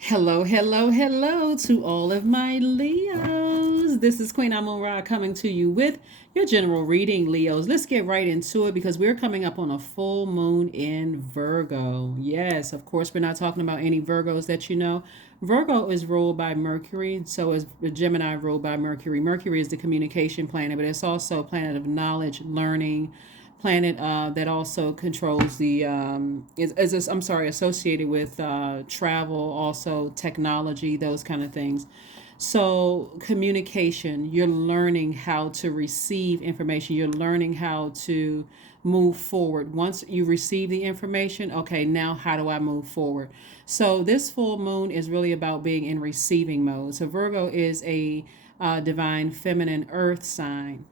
Hello, hello, hello to all of my Leos. This is Queen Amun Ra coming to you with your general reading, Leos. Let's get right into it because we're coming up on a full moon in Virgo. Yes, of course, we're not talking about any Virgos that you know. Virgo is ruled by Mercury, so is Gemini ruled by Mercury. Mercury is the communication planet, but it's also a planet of knowledge, learning, planet that also controls the I'm sorry, associated with travel, also technology, those kind of things. So communication, you're learning how to receive information, you're learning how to move forward. Once you receive the information, okay, now how do I move forward? So this full moon is really about being in receiving mode. So Virgo is a divine feminine earth sign,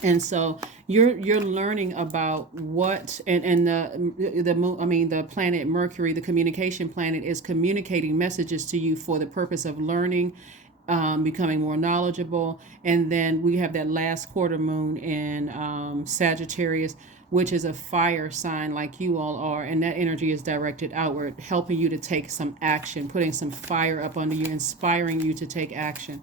and so you're learning about what, and the moon, I mean the planet Mercury, the communication planet, is communicating messages to you for the purpose of learning, becoming more knowledgeable. And then we have that last quarter moon in Sagittarius, which is a fire sign like you all are, and that energy is directed outward, helping you to take some action, putting some fire up under you, inspiring you to take action.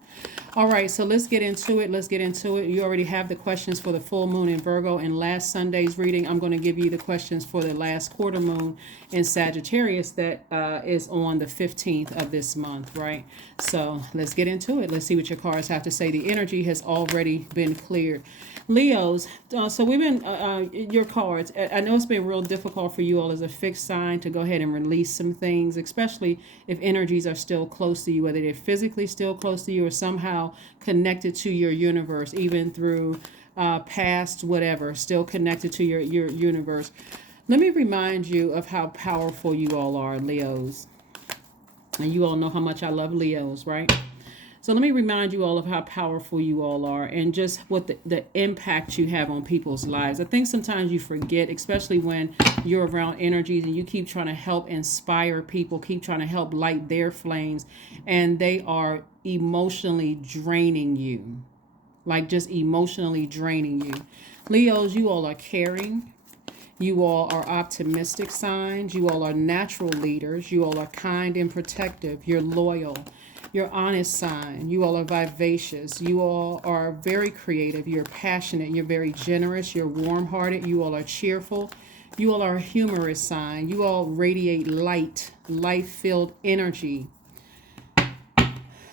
All right, so let's get into it. Let's get into it. You already have the questions for the full moon in Virgo. In last Sunday's reading, I'm going to give you the questions for the last quarter moon in Sagittarius that is on the 15th of this month, right? So let's get into it. Let's see what your cards have to say. The energy has already been cleared. Leos, so we've been, your cards, I know it's been real difficult for you all as a fixed sign to go ahead and release some things, especially if energies are still close to you, whether they're physically still close to you or somehow connected to your universe, even through past whatever, still connected to your universe. Let me remind you of how powerful you all are, Leos. And you all know how much I love Leos, right? So let me remind you all of how powerful you all are and just what the impact you have on people's lives. I think sometimes you forget, especially when you're around energies and you keep trying to help inspire people, keep trying to help light their flames, and they are emotionally draining you, like just emotionally draining you. Leos, you all are caring. You all are optimistic signs. You all are natural leaders. You all are kind and protective. You're loyal. You're honest sign. You all are vivacious. You all are very creative. You're passionate. You're very generous. You're warm hearted. You all are cheerful. You all are a humorous sign. You all radiate light, life filled energy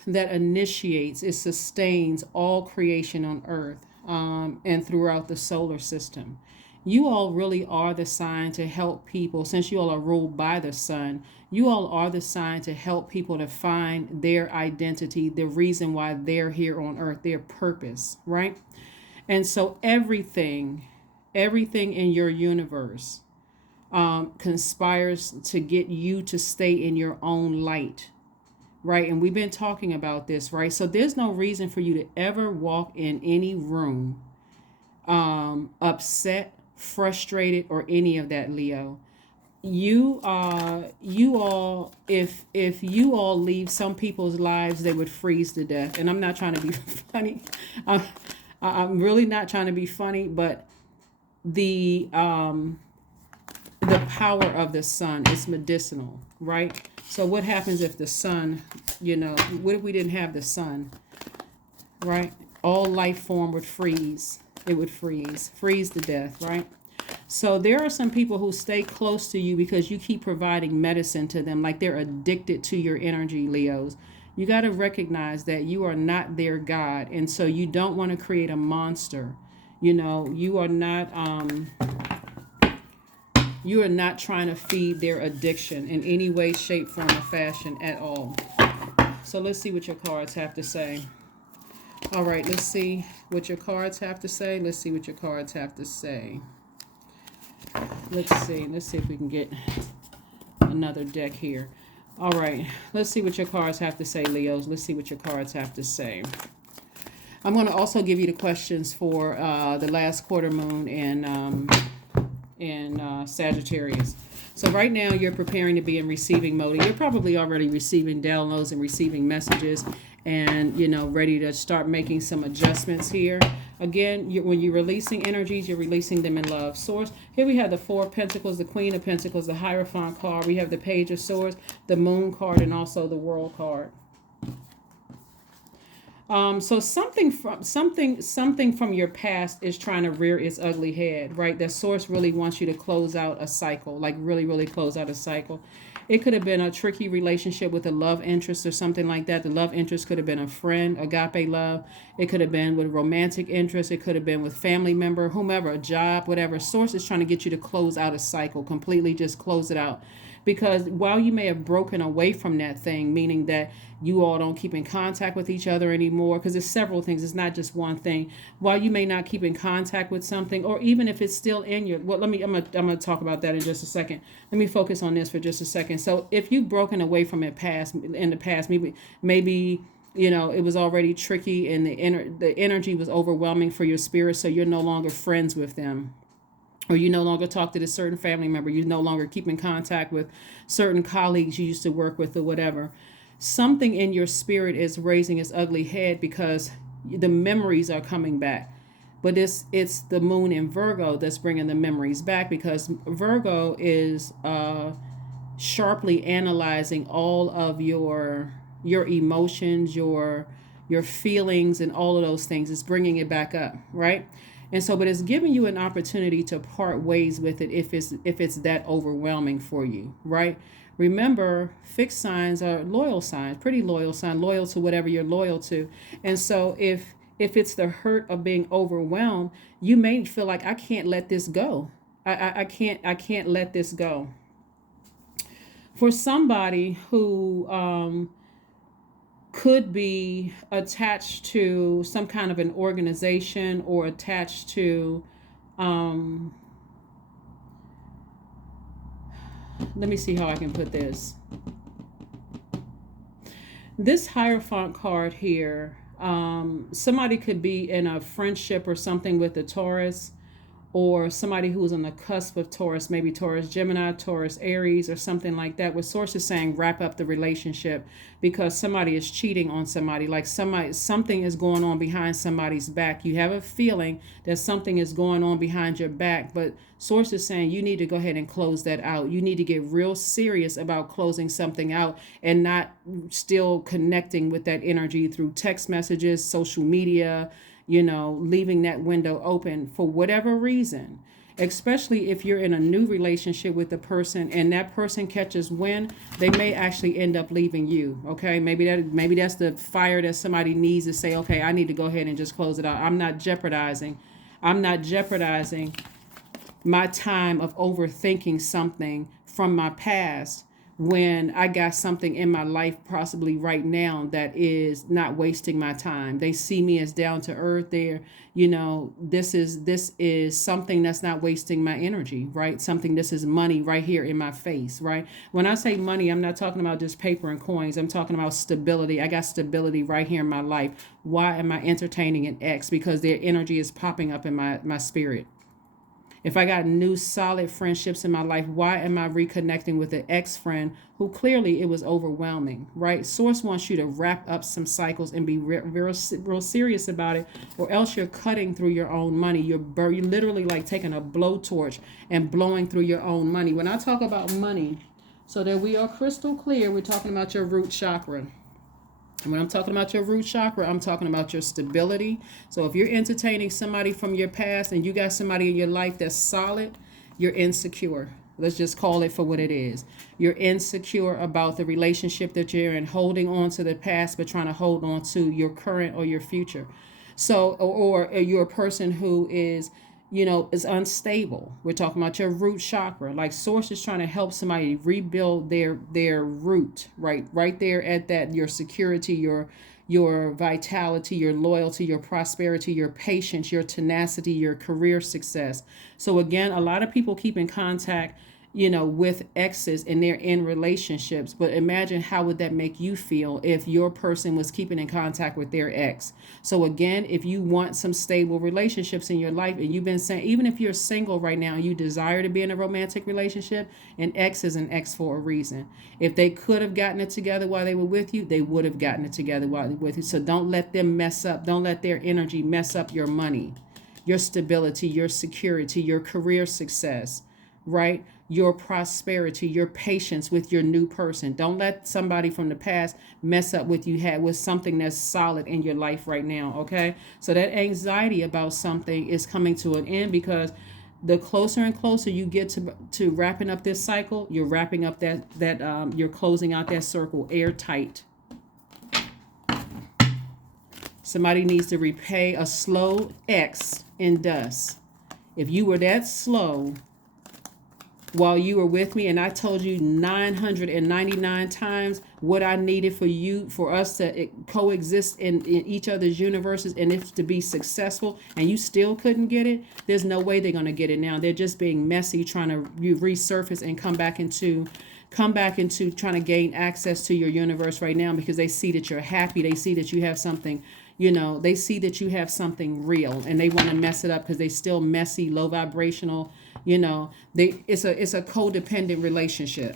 that initiates, it sustains all creation on earth, and throughout the solar system. You all really are the sign to help people. Since you all are ruled by the sun, you all are the sign to help people to find their identity, the reason why they're here on earth, their purpose, right? And so everything in your universe conspires to get you to stay in your own light, right? And we've been talking about this, right? So there's no reason for you to ever walk in any room upset, frustrated, or any of that, Leo. You all, if you all leave some people's lives, they would freeze to death. And I'm not trying to be funny. I'm, I'm really not trying to be funny, but the um the power of the sun is medicinal, right? So what happens if the sun, what if we didn't have the sun, right? All life form would freeze. It would freeze to death, right? So there are some people who stay close to you because you keep providing medicine to them, like they're addicted to your energy, Leos. You got to recognize that you are not their God, and so you don't want to create a monster. You are not trying to feed their addiction in any way, shape, form, or fashion at all. So let's see what your cards have to say. All right, let's see what your cards have to say. Let's see what your cards have to say. Let's see. Let's see if we can get another deck here. All right, let's see what your cards have to say, Leos. Let's see what your cards have to say. I'm going to also give you the questions for the last quarter moon in Sagittarius. So right now you're preparing to be in receiving mode. You're probably already receiving downloads and receiving messages. and, ready to start making some adjustments here. Again, when you're releasing energies, you're releasing them in love. Source, here we have the Four of Pentacles, the Queen of Pentacles, the Hierophant card. We have the Page of Swords, the Moon card, and also the World card. So something from your past is trying to rear its ugly head, right? The source really wants you to close out a cycle, like really, really close out a cycle. It could have been a tricky relationship with a love interest or something like that. The love interest could have been a friend, agape love. It could have been with romantic interest. It could have been with family member, whomever, a job, whatever. Source is trying to get you to close out a cycle, completely just close it out. Because while you may have broken away from that thing, meaning that you all don't keep in contact with each other anymore, because it's several things, it's not just one thing. While you may not keep in contact with something, or even if it's still in your, well, I'm gonna talk about that in just a second. Let me focus on this for just a second. So if you've broken away from it in the past, maybe it was already tricky and the energy was overwhelming for your spirit, so you're no longer friends with them, or you no longer talk to this certain family member, you no longer keep in contact with certain colleagues you used to work with or whatever. Something in your spirit is raising its ugly head because the memories are coming back. But it's the moon in Virgo that's bringing the memories back, because Virgo is sharply analyzing all of your emotions, your feelings, and all of those things. It's bringing it back up, right? And so, but it's giving you an opportunity to part ways with it if it's that overwhelming for you, right? Remember, fixed signs are loyal signs, pretty loyal sign, loyal to whatever you're loyal to. And so if it's the hurt of being overwhelmed, you may feel like, I can't let this go. I can't let this go. For somebody who could be attached to some kind of an organization, or attached to let me see how I can put this. This Hierophant card here, somebody could be in a friendship or something with a Taurus, or somebody who's on the cusp of Taurus, maybe Taurus Gemini, Taurus Aries, or something like that, with sources saying wrap up the relationship, because somebody is cheating on somebody, like something is going on behind somebody's back. You have a feeling that something is going on behind your back, but sources saying you need to go ahead and close that out. You need to get real serious about closing something out, and not still connecting with that energy through text messages, social media, leaving that window open for whatever reason, especially if you're in a new relationship with the person and that person catches wind, they may actually end up leaving you. Okay, maybe that's the fire that somebody needs to say, okay, I need to go ahead and just close it out. I'm not jeopardizing my time of overthinking something from my past, when I got something in my life possibly right now that is not wasting my time. They see me as down to earth there. This is something that's not wasting my energy, right? This is money right here in my face, right? When I say money, I'm not talking about just paper and coins. I'm talking about stability. I got stability right here in my life. Why am I entertaining an ex? Because their energy is popping up in my spirit. If I got new solid friendships in my life, why am I reconnecting with an ex-friend who clearly it was overwhelming, right? Source wants you to wrap up some cycles and be real serious about it, or else you're cutting through your own money. You're literally like taking a blowtorch and blowing through your own money. When I talk about money, so that we are crystal clear, we're talking about your root chakra. And when I'm talking about your root chakra, I'm talking about your stability. So if you're entertaining somebody from your past and you got somebody in your life that's solid, you're insecure. Let's just call it for what it is. You're insecure about the relationship that you're in, holding on to the past, but trying to hold on to your current or your future. So, or you're a person who is unstable. We're talking about your root chakra. Like source is trying to help somebody rebuild their root, right there at that, your security, your vitality, your loyalty, your prosperity, your patience, your tenacity, your career success. So again, a lot of people keep in contact with exes and they're in relationships. But imagine how would that make you feel if your person was keeping in contact with their ex. So again, if you want some stable relationships in your life, and you've been saying, even if you're single right now and you desire to be in a romantic relationship, an ex is an ex for a reason. If they could have gotten it together while they were with you, they would have gotten it together while they were with you. So don't let them mess up. Don't let their energy mess up your money, your stability, your security, your career success, right? Your prosperity, your patience with your new person. Don't let somebody from the past mess up with you had with something that's solid in your life right now, okay? So that anxiety about something is coming to an end, because the closer and closer you get to wrapping up this cycle, you're wrapping up you're closing out that circle airtight. Somebody needs to repay a slow X in dust. If you were that slow while you were with me, and I told you 999 times what I needed for us to coexist in each other's universes and it to be successful, and you still couldn't get it, there's no way they're going to get it now. They're just being messy, trying to resurface and come back into trying to gain access to your universe right now, because they see that you're happy. They see that you have something, they see that you have something real, and they want to mess it up because they still messy, low vibrational. It's a codependent relationship.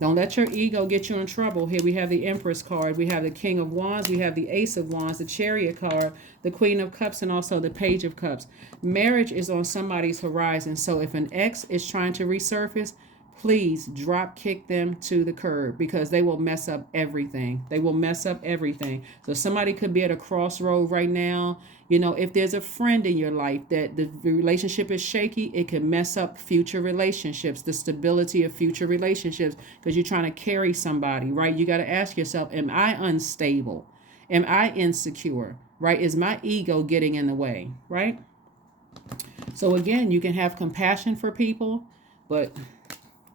Don't let your ego get you in trouble. Here we have the Empress card, we have the King of Wands, we have the Ace of Wands, the Chariot card, the Queen of Cups, and also the Page of Cups. Marriage is on somebody's horizon. So if an ex is trying to resurface, please drop kick them to the curb, because they will mess up everything. They will mess up everything. So somebody could be at a crossroad right now. If there's a friend in your life that the relationship is shaky, it can mess up future relationships, the stability of future relationships, because you're trying to carry somebody, right? You got to ask yourself, am I unstable? Am I insecure, right? Is my ego getting in the way, right? So again, you can have compassion for people, but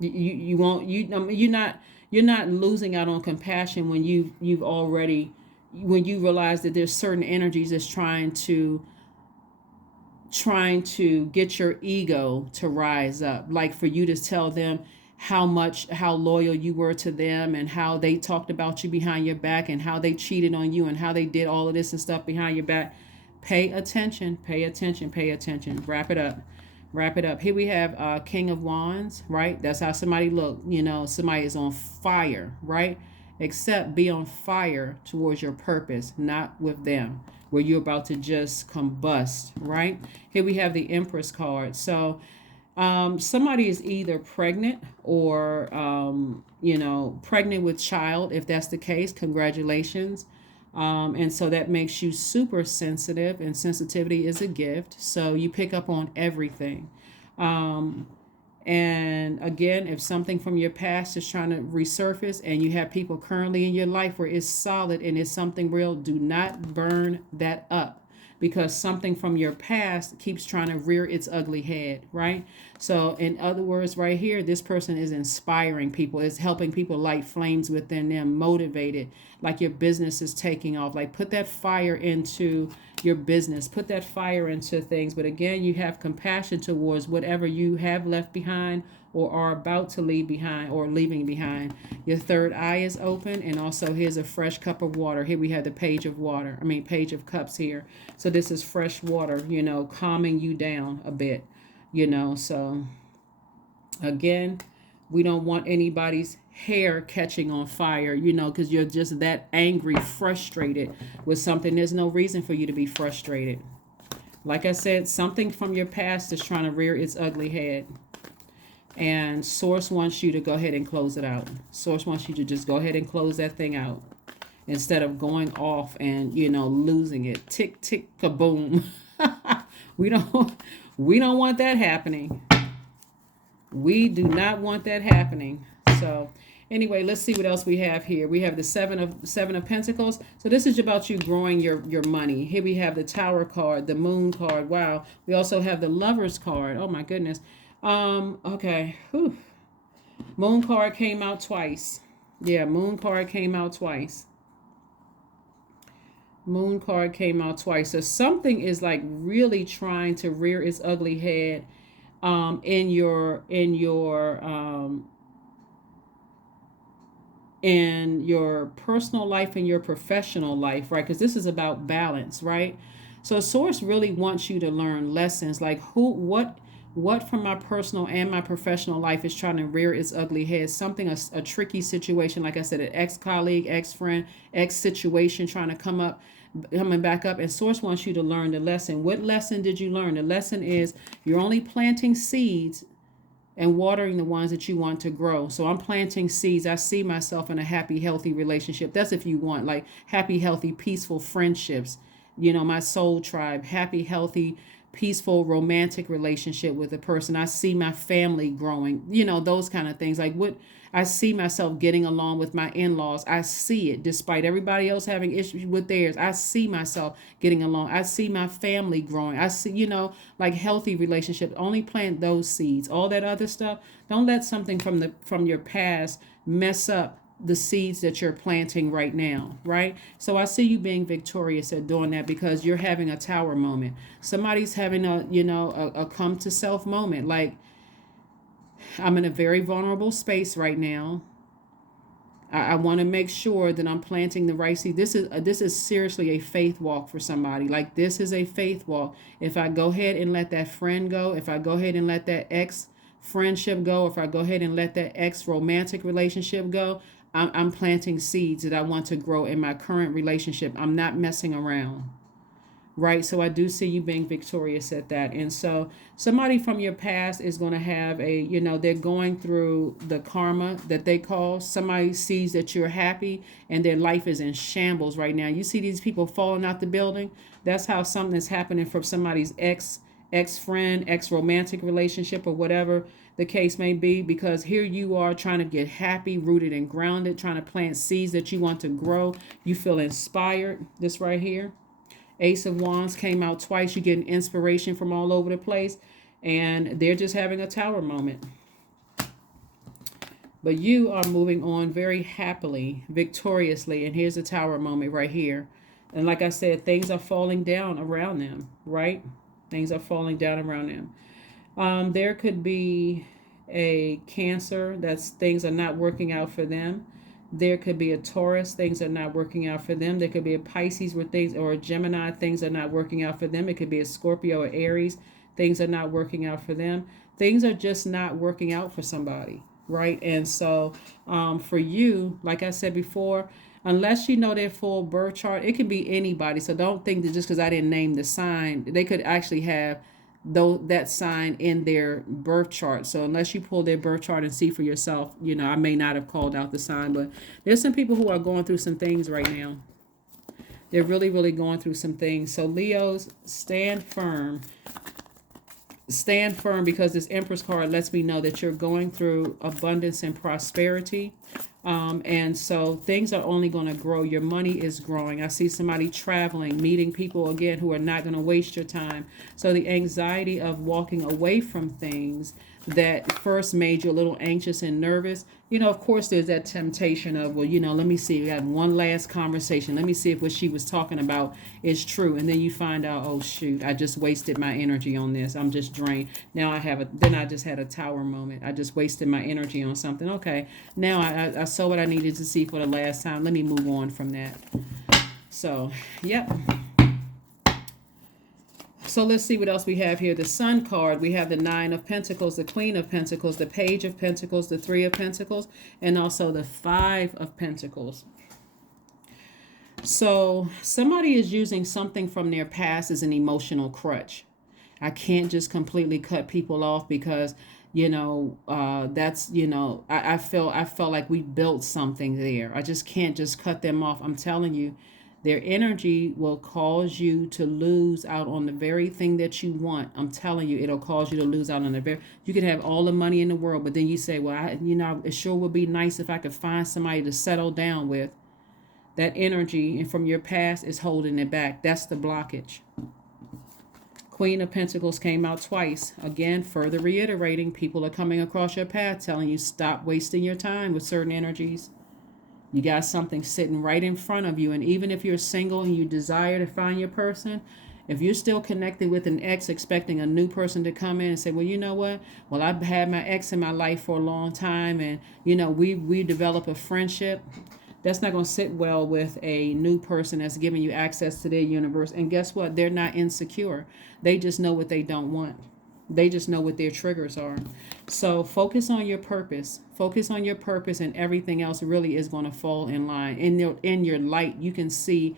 you won't, you're not losing out on compassion when you've already, when you realize that there's certain energies that's trying to get your ego to rise up, like for you to tell them how loyal you were to them, and how they talked about you behind your back, and how they cheated on you, and how they did all of this and stuff behind your back. Pay attention, pay attention, pay attention. Wrap it up. Here we have King of Wands, right? That's how somebody look. Somebody is on fire, right? Except be on fire towards your purpose, not with them, where you're about to just combust, right? Here we have the Empress card. So somebody is either pregnant or, pregnant with child. If that's the case, congratulations. And so that makes you super sensitive, and sensitivity is a gift. So you pick up on everything. And again, if something from your past is trying to resurface, and you have people currently in your life where it's solid and it's something real, do not burn that up, because something from your past keeps trying to rear its ugly head, right? So in other words, right here, this person is inspiring people, is helping people light flames within them, motivated, like your business is taking off. Like put that fire into your business, put that fire into things. But again, you have compassion towards whatever you have left behind or are about to leave behind or leaving behind. Your third eye is open, and also here's a fresh cup of water. Here we have the Page of Cups here. So this is fresh water, calming you down a bit, So again, we don't want anybody's hair catching on fire, because you're just that angry, frustrated with something. There's no reason for you to be frustrated. Like I said, something from your past is trying to rear its ugly head. And Source wants you to go ahead and close it out. Source wants you to just go ahead and close that thing out, instead of going off and, losing it. Tick, tick, kaboom. We don't want that happening. We do not want that happening. So anyway, let's see what else we have here. We have the seven of Pentacles. So this is about you growing your money. Here we have the Tower card, the Moon card. Wow. We also have the Lovers card. Oh my goodness. Okay. Whew. Moon card came out twice. Yeah, Moon card came out twice. Moon card came out twice. So something is like really trying to rear its ugly head in your personal life and your professional life, right? Because this is about balance, right? So source really wants you to learn lessons like what from my personal and my professional life is trying to rear its ugly head. Something, a tricky situation, like I said, an ex-colleague, ex-friend, ex-situation trying to coming back up, and source wants you to learn the lesson. What lesson did you learn? The lesson is you're only planting seeds and watering the ones that you want to grow. So I'm planting seeds. I see myself in a happy, healthy relationship. That's if you want, like happy, healthy, peaceful friendships. My soul tribe, happy, healthy, peaceful, romantic relationship with a person. I see my family growing, those kind of things. Like what I see myself getting along with my in-laws. I see it despite everybody else having issues with theirs. I see myself getting along. I see my family growing. I see, like healthy relationships. Only plant those seeds. All that other stuff, don't let something from your past mess up the seeds that you're planting right now, right? So I see you being victorious at doing that because you're having a tower moment. Somebody's having a come to self moment. Like, I'm in a very vulnerable space right now. I want to make sure that I'm planting the right seed. This is seriously a faith walk for somebody. Like, this is a faith walk. If I go ahead and let that friend go, if I go ahead and let that ex friendship go, if I go ahead and let that ex romantic relationship go, I'm planting seeds that I want to grow in my current relationship. I'm not messing around. Right, so I do see you being victorious at that. And so somebody from your past is going to have they're going through the karma that they call. Somebody sees that you're happy and their life is in shambles right now. You see these people falling out the building. That's how something is happening from somebody's ex friend, ex romantic relationship, or whatever the case may be, because here you are trying to get happy, rooted and grounded, trying to plant seeds that you want to grow. You feel inspired. This right here, Ace of Wands came out twice. You're getting inspiration from all over the place. And they're just having a tower moment. But you are moving on very happily, victoriously. And here's a tower moment right here. And like I said, things are falling down around them, right? Things are falling down around them. There could be a Cancer that's things are not working out for them. There could be a Taurus, things are not working out for them. There could be a Pisces where things, or a Gemini, things are not working out for them. It could be a Scorpio or Aries, things are not working out for them. Things are just not working out for somebody, right? And so for you, like I said before, unless you know their full birth chart, it can be anybody. So don't think that just because I didn't name the sign, they could actually have though that sign in their birth chart. So unless you pull their birth chart and see for yourself, I may not have called out the sign, but there's some people who are going through some things right now. They're really, really going through some things. So Leos, stand firm. Stand firm, because this Empress card lets me know that you're going through abundance and prosperity. And so things are only going to grow. Your money is growing. I see somebody traveling, meeting people again who are not going to waste your time. So the anxiety of walking away from things that first made you a little anxious and nervous, of course there's that temptation of, well, let me see, we had one last conversation. Let me see if what she was talking about is true. And then you find out, oh shoot, I just wasted my energy on this. I'm just drained. Now then I just had a tower moment. I just wasted my energy on something. Okay, now I saw what I needed to see for the last time. Let me move on from that. So, yep. So let's see what else we have here. The Sun card, we have the Nine of Pentacles, the Queen of Pentacles, the Page of Pentacles, the Three of Pentacles, and also the Five of Pentacles. So somebody is using something from their past as an emotional crutch. I can't just completely cut people off because that's I felt like we built something there. I just can't just cut them off. I'm telling you, their energy will cause you to lose out on the very thing that you want. I'm telling you, it'll cause you to lose out on the very. You could have all the money in the world, but then you say, well, it sure would be nice if I could find somebody to settle down with. That energy and from your past is holding it back. That's the blockage. Queen of Pentacles came out twice. Again, further reiterating, people are coming across your path telling you stop wasting your time with certain energies. You got something sitting right in front of you. And even if you're single and you desire to find your person, If you're still connected with an ex, expecting a new person to come in and say, well, you know what? Well, I've had my ex in my life for a long time, and we develop a friendship. That's not going to sit well with a new person that's giving you access to their universe. And guess what? They're not insecure. They just know what they don't want. They just know what their triggers are. So focus on your purpose. Focus on your purpose, and everything else really is going to fall in line. In your light, you can see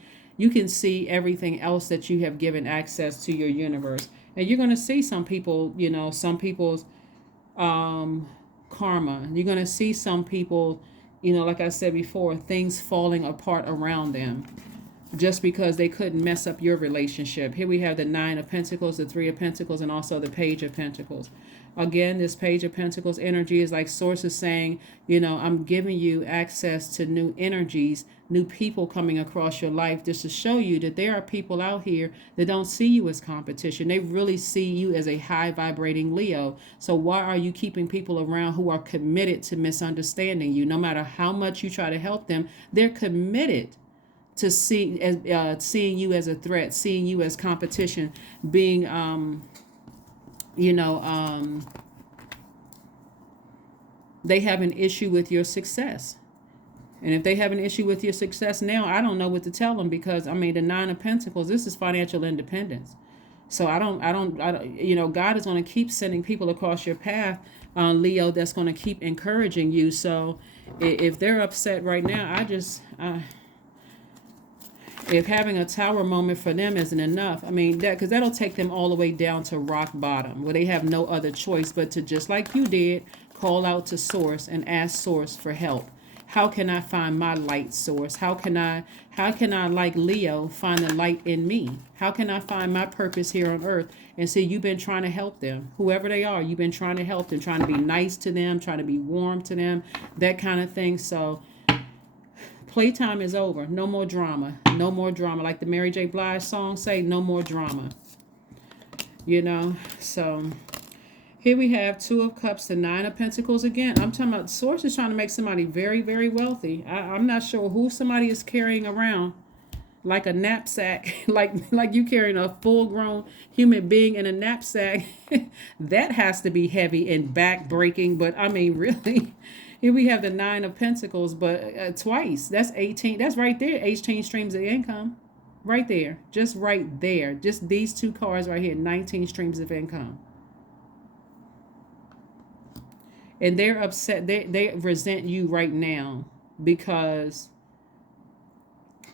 everything else that you have given access to your universe. And you're going to see some people, some people's karma. You're going to see some people, like I said before, things falling apart around them just because they couldn't mess up your relationship. Here we have the Nine of Pentacles, the Three of Pentacles, and also the Page of Pentacles. Again, this Page of Pentacles energy is like Source is saying, I'm giving you access to new energies, new people coming across your life, just to show you that there are people out here that don't see you as competition. They really see you as a high vibrating Leo. So why are you keeping people around who are committed to misunderstanding you? No matter how much you try to help them, they're committed to seeing you as a threat, seeing you as competition, being they have an issue with your success. And if they have an issue with your success now, I don't know what to tell them, because the Nine of Pentacles, this is financial independence. So I don't God is going to keep sending people across your path, Leo, that's going to keep encouraging you. So if they're upset right now, if having a tower moment for them isn't enough, because that'll take them all the way down to rock bottom, where they have no other choice but to, just like you did, call out to Source and ask Source for help. How can I find my light, Source? How can I, like Leo, find the light in me? How can I find my purpose here on earth? And see, you've been trying to help them. Whoever they are, you've been trying to help them, trying to be nice to them, trying to be warm to them, that kind of thing. So playtime is over. No more drama. No more drama. Like the Mary J. Blige song say, no more drama. So here we have Two of Cups, the Nine of Pentacles again. I'm talking about Source is trying to make somebody very, very wealthy. I'm not sure who somebody is carrying around like a knapsack, like you carrying a full-grown human being in a knapsack. That has to be heavy and back-breaking. But really, here we have the Nine of Pentacles, but twice. That's 18. That's right there. 18 streams of income. Right there. Just right there. Just these two cards right here. 19 streams of income. And they're upset. They resent you right now because,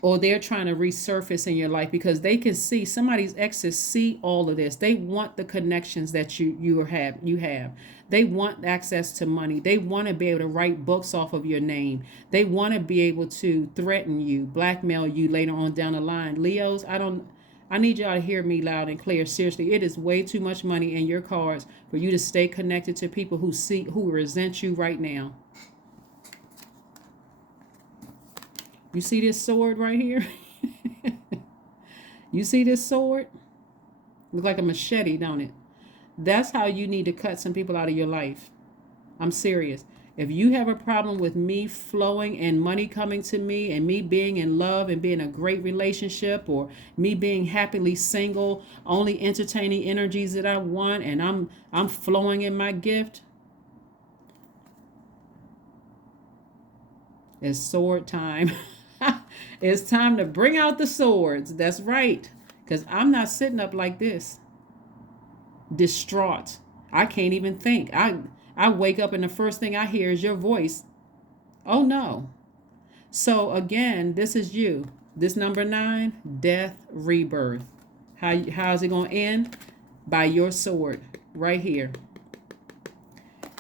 or they're trying to resurface in your life because they can see, somebody's exes see all of this. They want the connections that you have. They want access to money. They want to be able to write books off of your name. They want to be able to threaten you, blackmail you later on down the line. Leos, I need y'all to hear me loud and clear. Seriously, it is way too much money in your cards for you to stay connected to people who resent you right now. You see this sword right here? You see this sword? Look like a machete, don't it? That's how you need to cut some people out of your life. I'm serious. If you have a problem with me flowing and money coming to me and me being in love and being a great relationship, or me being happily single, only entertaining energies that I want, and I'm flowing in my gift, it's sword time. It's time to bring out the swords. That's right. Because I'm not sitting up like this, distraught. I can't even think. I wake up and the first thing I hear is your voice. Oh no. So again, this is you. This number 9, death, rebirth. How's it going to end? By your sword right here.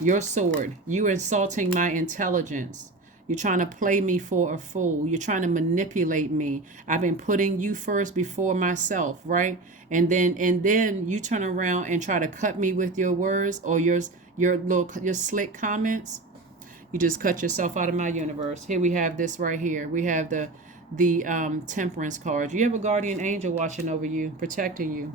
Your sword. You insulting my intelligence. You're trying to play me for a fool. You're trying to manipulate me. I've been putting you first before myself, right? And then you turn around and try to cut me with your words or your slick comments. You just cut yourself out of my universe. Here we have this right here. We have the Temperance card. You have a guardian angel watching over you, protecting you.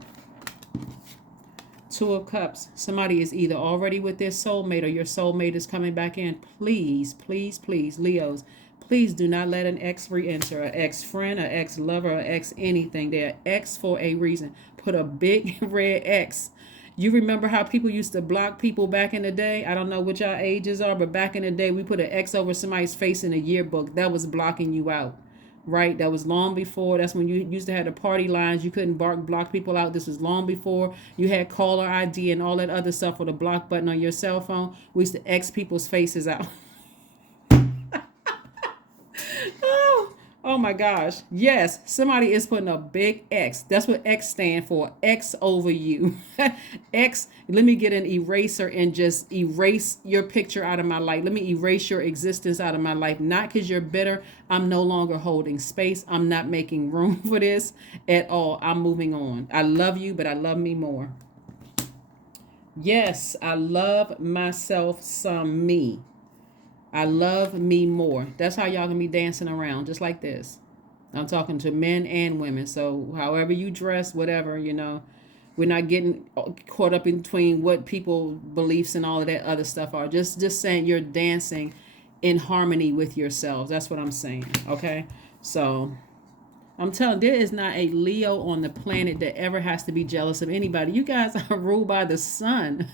Two of Cups. Somebody is either already with their soulmate or your soulmate is coming back in. Please, please, please, Leos, Please do not let an ex re-enter, an ex-friend, an ex-lover, an ex anything. They're ex for a reason. Put a big red X. You remember how people used to block people back in the day? I don't know what y'all ages are, but back in the day, we put an X over somebody's face in a yearbook. That was blocking you out, right? That was long before. That's when you used to have the party lines. You couldn't block people out. This was long before you had caller ID and all that other stuff with a block button on your cell phone. We used to X people's faces out. Oh, oh my gosh. Yes, somebody is putting a big X. That's what X stand for. X over you. X, let me get an eraser and just erase your picture out of my life. Let me erase your existence out of my life. Not because you're bitter. I'm no longer holding space. I'm not making room for this at all. I'm moving on. I love you, but I love me more. Yes, I love myself some me. I love me more. That's how y'all can be dancing around, just like this. I'm talking to men and women. So however you dress, whatever, we're not getting caught up in between what people beliefs and all of that other stuff are. Just saying you're dancing in harmony with yourselves. That's what I'm saying. Okay. So I'm telling there is not a Leo on the planet that ever has to be jealous of anybody. You guys are ruled by the sun.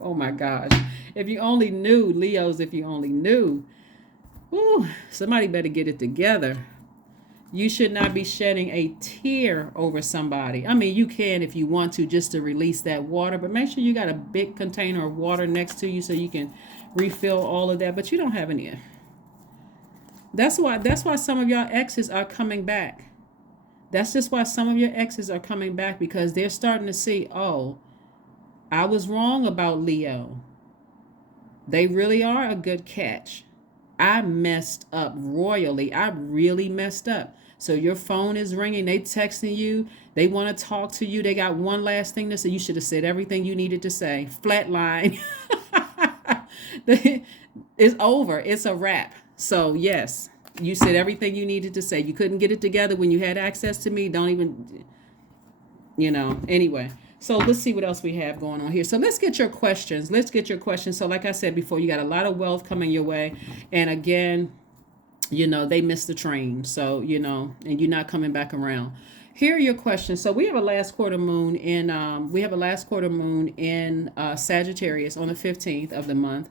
Oh my gosh. If you only knew, Leos, if you only knew. Whew, somebody better get it together. You should not be shedding a tear over somebody. I mean, you can if you want to, just to release that water, but make sure you got a big container of water next to you so you can refill all of that. But you don't have any. That's why some of your exes are coming back. That's just why some of your exes are coming back, because they're starting to see, oh, I was wrong about Leo. They really are a good catch. I messed up royally. I really messed up. So your phone is ringing. They texting you. They want to talk to you. They got one last thing to say. You should have said everything you needed to say. Flatline. It's over. It's a wrap. So yes, you said everything you needed to say. You couldn't get it together when you had access to me. Don't even, anyway. So let's see what else we have going on here. So let's get your questions. So like I said before, you got a lot of wealth coming your way. And again, they missed the train. So, and you're not coming back around. Here are your questions. So we have a last quarter moon in Sagittarius on the 15th of the month.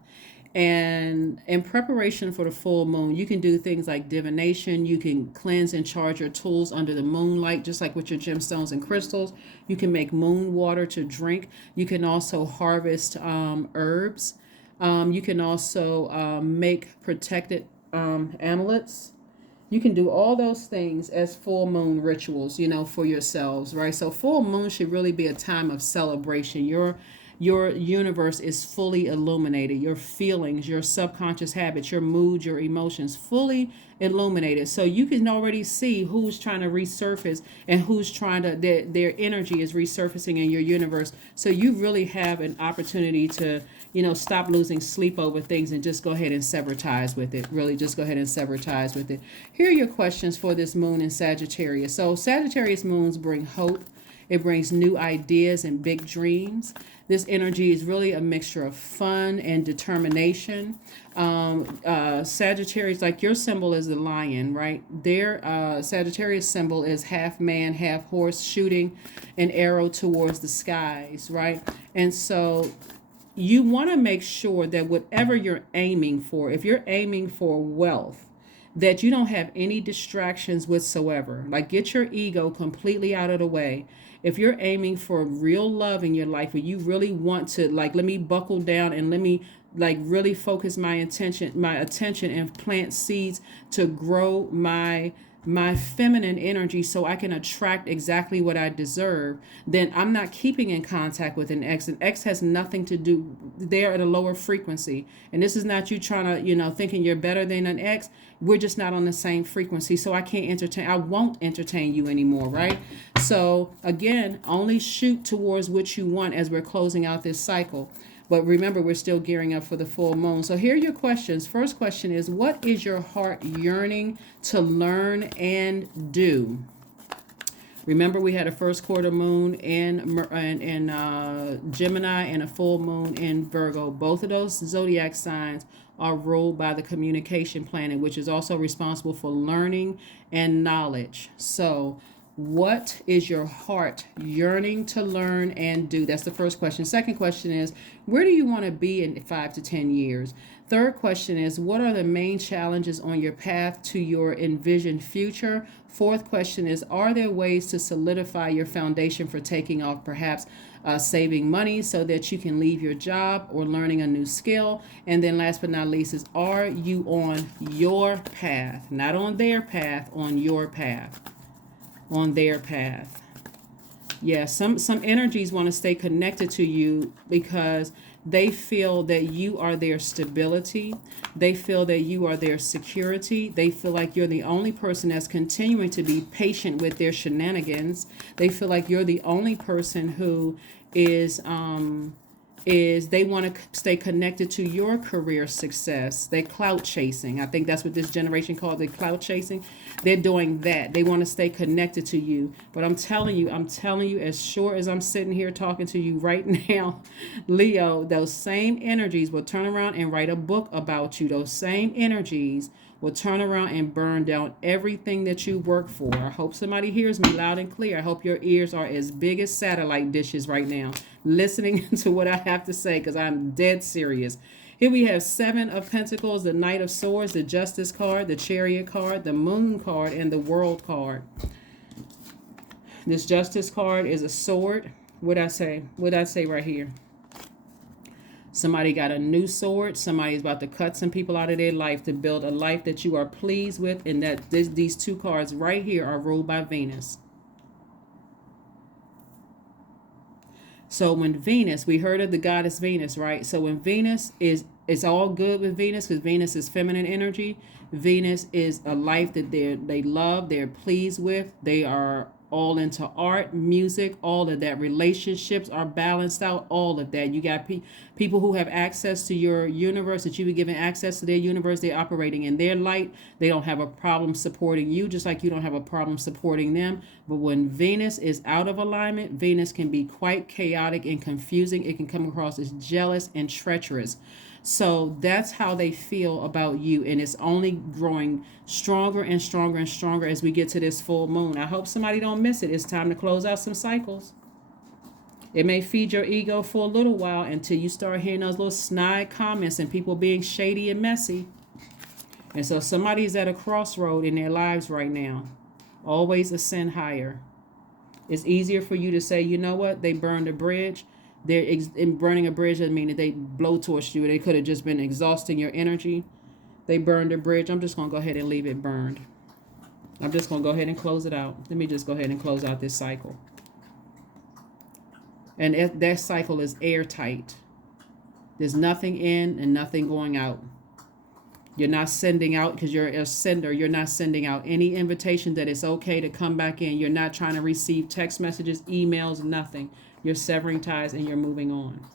And in preparation for the full moon, you can do things like divination. You can cleanse and charge your tools under the moonlight, just like with your gemstones and crystals. You can make moon water to drink. You can also harvest herbs. You can also make protected amulets. You can do all those things as full moon rituals, for yourselves, right? So full moon should really be a time of celebration. Your universe is fully illuminated. Your feelings, your subconscious habits, your moods, your emotions, fully illuminated. So you can already see who's trying to resurface and who's trying to, their energy is resurfacing in your universe. So you really have an opportunity to, stop losing sleep over things and just go ahead and sever ties with it. Really just go ahead and sever ties with it. Here are your questions for this moon in Sagittarius. So Sagittarius moons bring hope. It brings new ideas and big dreams. This energy is really a mixture of fun and determination. Sagittarius, like your symbol is the lion, right? Their Sagittarius symbol is half man, half horse, shooting an arrow towards the skies, right? And so you want to make sure that whatever you're aiming for, if you're aiming for wealth, that you don't have any distractions whatsoever. Like get your ego completely out of the way. If you're aiming for real love in your life, where you really want to, like, let me buckle down and let me really focus my attention and plant seeds to grow my feminine energy so I can attract exactly what I deserve, then I'm not keeping in contact with an ex. An ex has nothing to do. They're at a lower frequency. And this is not you trying to, thinking you're better than an ex. We're just not on the same frequency. So I won't entertain you anymore, right? So again, only shoot towards what you want as we're closing out this cycle. But remember, we're still gearing up for the full moon. So here are your questions. First question is, what is your heart yearning to learn and do? Remember, we had a first quarter moon in Gemini and a full moon in Virgo. Both of those zodiac signs are ruled by the communication planet, which is also responsible for learning and knowledge. So, what is your heart yearning to learn and do? That's the first question. Second question is, where do you want to be in 5 to 10 years? Third question is, what are the main challenges on your path to your envisioned future? Fourth question is, are there ways to solidify your foundation for taking off, perhaps saving money so that you can leave your job or learning a new skill? And then last but not least is, are you on your path? Not on their path, on your path. On their path. Yeah, some energies want to stay connected to you because they feel that you are their stability. They feel that you are their security. They feel like you're the only person that's continuing to be patient with their shenanigans. They feel like you're the only person who is they want to stay connected to your career success. They're clout chasing. I think that's what this generation calls it, clout chasing. They're doing that. They want to stay connected to you. But I'm telling you, as sure as I'm sitting here talking to you right now, Leo, those same energies will turn around and write a book about you. Those same energies will turn around and burn down everything that you work for. I hope somebody hears me loud and clear. I hope your ears are as big as satellite dishes right now, listening to what I have to say, because I'm dead serious. Here we have 7 of Pentacles, the Knight of Swords, the Justice card, the Chariot card, the Moon card, and the World card. This Justice card is a sword. What'd I say right here? Somebody got a new sword. Somebody's about to cut some people out of their life to build a life that you are pleased with. And that these 2 cards right here are ruled by Venus. So when Venus, we heard of the goddess Venus, right? So when Venus it's all good with Venus, because Venus is feminine energy. Venus is a life that they love, they're pleased with. They are all into art, music, all of that. Relationships are balanced out, all of that. You got people who have access to your universe, that you be given access to their universe. They're operating in their light. They don't have a problem supporting you, just like you don't have a problem supporting them. But when Venus is out of alignment, Venus can be quite chaotic and confusing. It can come across as jealous and treacherous. So that's how they feel about you. And it's only growing stronger and stronger and stronger as we get to this full moon. I hope somebody don't miss it. It's time to close out some cycles. It may feed your ego for a little while until you start hearing those little snide comments and people being shady and messy. And so somebody's at a crossroad in their lives right now. Always ascend higher. It's easier for you to say, you know what, they burned a bridge. They're in burning a bridge doesn't mean that they blowtorched you. They could have just been exhausting your energy. They burned a bridge. I'm just going to go ahead and leave it burned. I'm just going to go ahead and close it out. Let me just go ahead and close out this cycle. And that cycle is airtight. There's nothing in and nothing going out. You're not sending out, because you're a sender. You're not sending out any invitation that it's okay to come back in. You're not trying to receive text messages, emails, nothing. You're severing ties and you're moving on.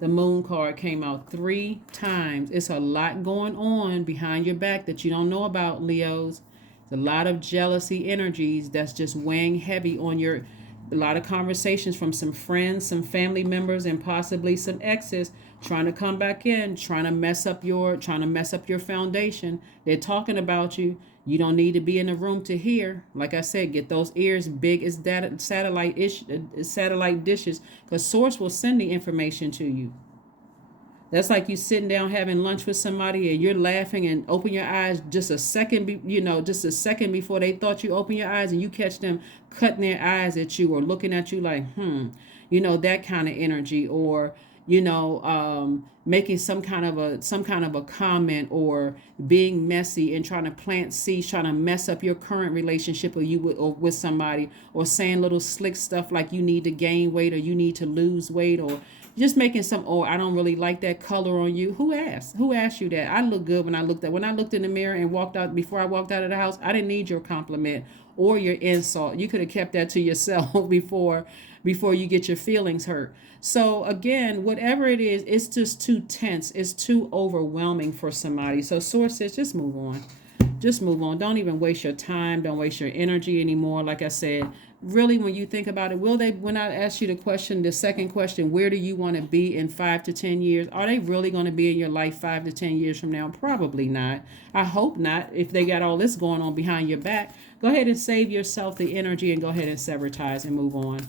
The Moon card came out 3 times. It's a lot going on behind your back that you don't know about, Leos. It's a lot of jealousy energies that's just weighing heavy on a lot of conversations from some friends, some family members, and possibly some exes trying to come back in, trying to mess up your foundation. They're talking about you. You don't need to be in the room to hear. Like I said, get those ears big as that satellite dishes, because Source will send the information to you. That's like you sitting down having lunch with somebody and you're laughing and open your eyes just a second before they thought you open your eyes, and you catch them cutting their eyes at you or looking at you like, that kind of energy, or making some kind of a comment, or being messy and trying to plant seeds, trying to mess up your current relationship or with somebody, or saying little slick stuff like you need to gain weight or you need to lose weight, or just making I don't really like that color on you. Who asked you that? I look good when I looked in the mirror and before I walked out of the house. I didn't need your compliment or your insult. You could have kept that to yourself before you get your feelings hurt. So again, whatever it is, it's just too tense. It's too overwhelming for somebody. So Source says, just move on. Just move on. Don't even waste your time. Don't waste your energy anymore. Like I said, really, when you think about it, will they, when I ask you the second question, where do you want to be in 5 to 10 years? Are they really going to be in your life 5 to 10 years from now? Probably not. I hope not. If they got all this going on behind your back, go ahead and save yourself the energy and go ahead and sever ties and move on.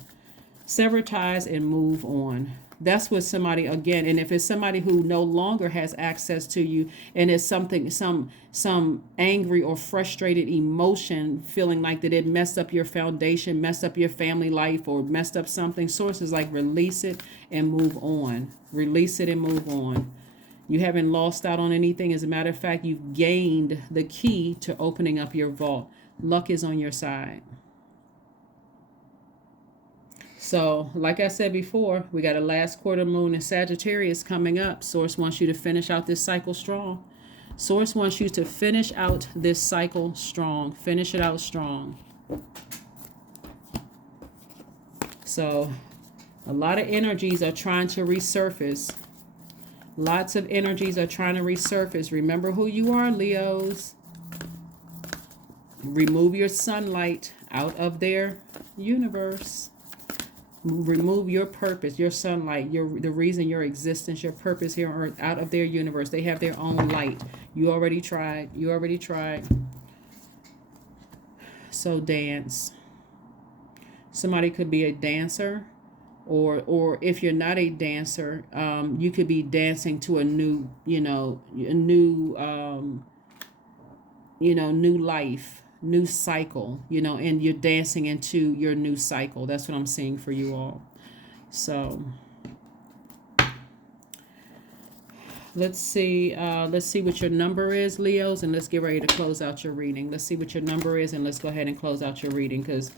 Sever ties and move on. That's what somebody, again, and if it's somebody who no longer has access to you, and it's something, some angry or frustrated emotion, feeling like that it messed up your foundation, messed up your family life, or messed up something, sources like release it and move on. Release it and move on. You haven't lost out on anything. As a matter of fact, you've gained the key to opening up your vault. Luck is on your side. So, like I said before, we got a last quarter moon in Sagittarius coming up. Source wants you to finish out this cycle strong. Source wants you to finish out this cycle strong. Finish it out strong. So, a lot of energies are trying to resurface. Lots of energies are trying to resurface. Remember who you are, Leos. Remove your sunlight out of their universe. Remove your purpose, your sunlight, the reason your existence, your purpose here on earth out of their universe. They have their own light. You already tried. You already tried. So dance. Somebody could be a dancer, or if you're not a dancer, you could be dancing to a new, new life. New cycle, and you're dancing into your new cycle. That's what I'm seeing for you all. So let's see what your number is, Leos, and let's get ready to close out your reading. Let's see what your number is, and let's go ahead and close out your reading, because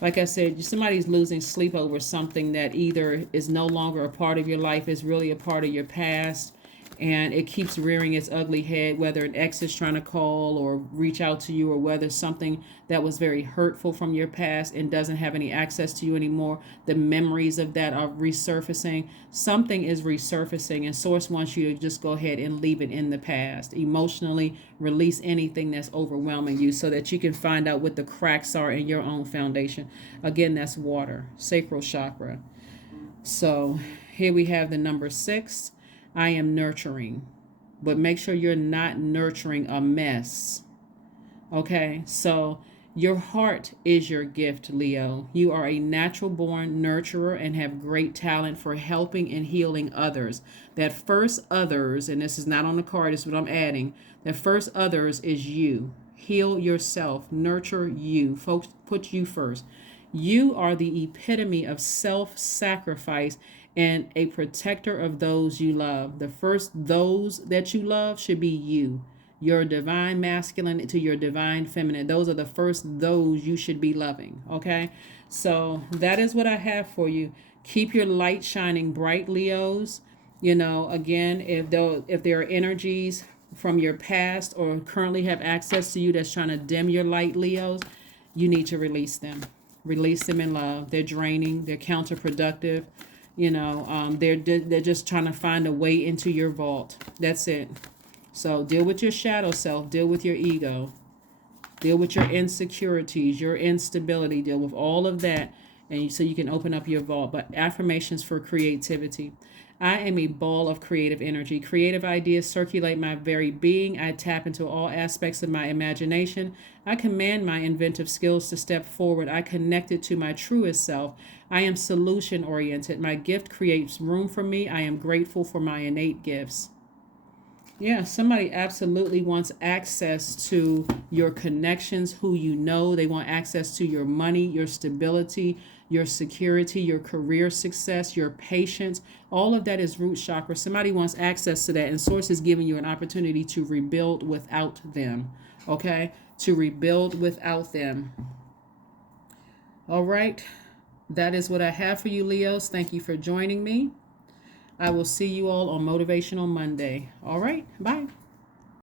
like I said, somebody's losing sleep over something that either is no longer a part of your life, is really a part of your past, and it keeps rearing its ugly head, whether an ex is trying to call or reach out to you, or whether something that was very hurtful from your past and doesn't have any access to you anymore. The memories of that are resurfacing. Something is resurfacing, and Source wants you to just go ahead and leave it in the past. Emotionally release anything that's overwhelming you so that you can find out what the cracks are in your own foundation. Again, that's water, sacral chakra. So here we have the number 6. I am nurturing, but make sure you're not nurturing a mess. Okay, so your heart is your gift, Leo. You are a natural born nurturer and have great talent for helping and healing others. That first others, and this is not on the card, this is what I'm adding. That first others is you. Heal yourself, nurture you. Folks, put you first. You are the epitome of self-sacrifice and a protector of those you love. The first those that you love should be you. Your divine masculine to your divine feminine. Those are the first those you should be loving. Okay? So that is what I have for you. Keep your light shining bright, Leos. Again, if there are energies from your past or currently have access to you that's trying to dim your light, Leos, you need to release them. Release them in love. They're draining. They're counterproductive. They're just trying to find a way into your vault. That's it. So deal with your shadow self. Deal with your ego. Deal with your insecurities, your instability. Deal with all of that, and so you can open up your vault. But affirmations for creativity. I am a ball of creative energy. Creative ideas circulate my very being. I tap into all aspects of my imagination. I command my inventive skills to step forward. I connect it to my truest self. I am solution oriented. My gift creates room for me. I am grateful for my innate gifts. Yeah, somebody absolutely wants access to your connections, who you know. They want access to your money, your stability, your security, your career success, your patience. All of that is root chakra. Somebody wants access to that, and Source is giving you an opportunity to rebuild without them. Okay? To rebuild without them. All right. That is what I have for you, Leos. Thank you for joining me. I will see you all on Motivational Monday. All right. Bye.